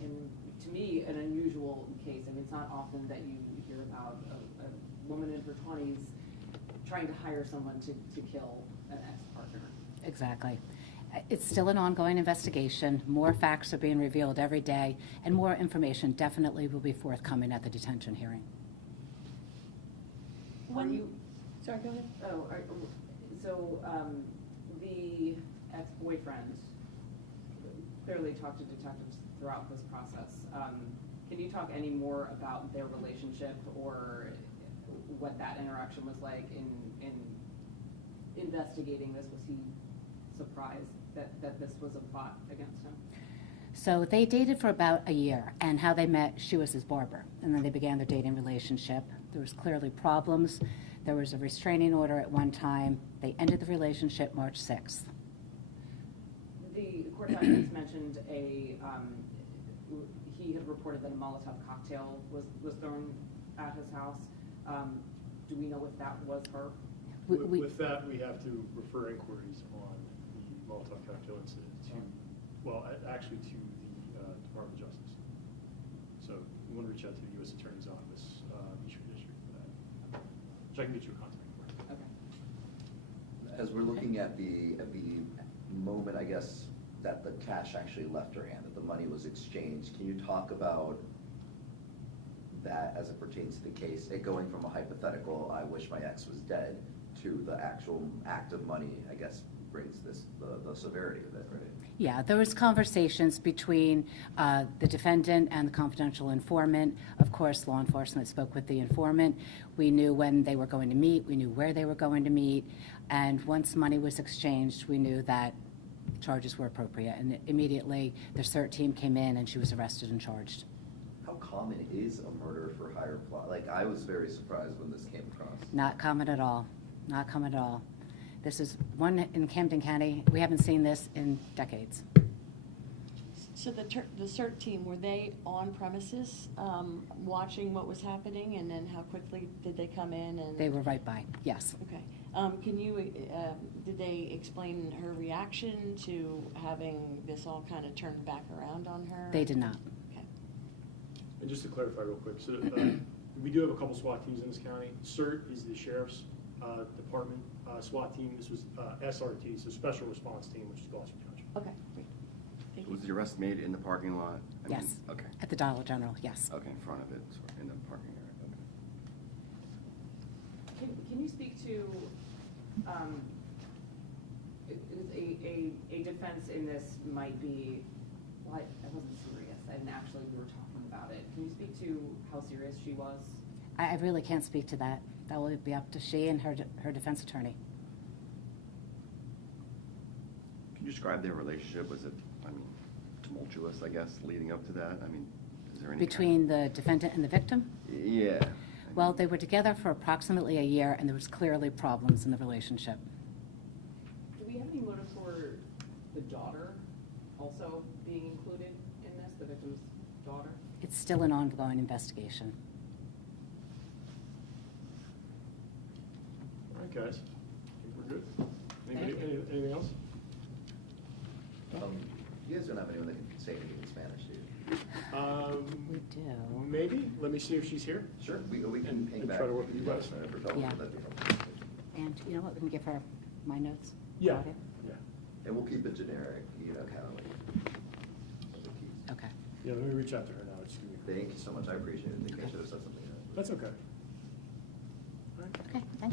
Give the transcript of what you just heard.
in to me, an unusual case. I mean, it's not often that you hear about a woman in her 20s trying to hire someone to kill an ex-partner. Exactly. It's still an ongoing investigation. More facts are being revealed every day, and more information definitely will be forthcoming at the detention hearing. Sorry, go ahead. So the ex-boyfriend clearly talked to detectives throughout this process. Can you talk any more about their relationship or what that interaction was like in investigating this? Was he surprised that this was a plot against him? So they dated for about a year, and how they met, she was his barber, and then they began their dating relationship. There was clearly problems. There was a restraining order at one time. They ended the relationship March 6th. The court documents mentioned he had reported that a Molotov cocktail was thrown at his house. Do we know if that was her? With that, we have to refer inquiries on the Molotov cocktail incident to, well, actually to the Department of Justice. So we want to reach out to the U.S. Attorney's Office, Eastern District for that, which I can get you a contact for. Okay. As we're looking at the moment, I guess, that the cash actually left her hand, that the money was exchanged, can you talk about that as it pertains to the case? It going from a hypothetical, I wish my ex was dead, to the actual act of money, I guess, brings the severity of it, right? Yeah, there was conversations between the defendant and the confidential informant. Of course, law enforcement spoke with the informant. We knew when they were going to meet. We knew where they were going to meet. And once money was exchanged, we knew that charges were appropriate. And immediately, the CERT team came in, and she was arrested and charged. How common is a murder for hire plot? Like, I was very surprised when this came across. Not common at all. Not common at all. This is one in Camden County. We haven't seen this in decades. So the CERT team, were they on premises watching what was happening, and then how quickly did they come in? And They were right by, yes. Okay. Can you, did they explain her reaction to having this all kind of turned back around on her? They did not. Okay. And just to clarify real quick, so we do have a couple SWAT teams in this county. CERT is the sheriff's department SWAT team. This was SRT, so Special Response Team, which is Gloucester Township. Okay, great. Thank you. Was the arrest made in the parking lot? Yes. Okay. At the Dollar General, yes. Okay, in front of it, in the parking area. Okay. Can you speak to a defense in this might be, well, I wasn't serious, and actually we were talking about it. Can you speak to how serious she was? I really can't speak to that. That will be up to she and her defense attorney. Can you describe their relationship? Was it, I mean, tumultuous, I guess, leading up to that? I mean, is there any Between the defendant and the victim? Yeah. Well, they were together for approximately a year, and there was clearly problems in the relationship. Do we have any motive for the daughter also being included in this, the victim's daughter? It's still an ongoing investigation. All right, guys. I think we're good. Anything else? You guys don't have anyone that can say anything in Spanish, do you? We do. Maybe. Let me see if she's here. Sure, we can ping And back. try to work with you guys. Yeah. And you know what, we can give her my notes? Yeah. Got it? Yeah. And we'll keep it generic, kind of like. Okay. Yeah, let me reach out to her now. Just give me a call. Thank you so much, I appreciate it. I think I should have said something else. That's okay. Okay, thanks,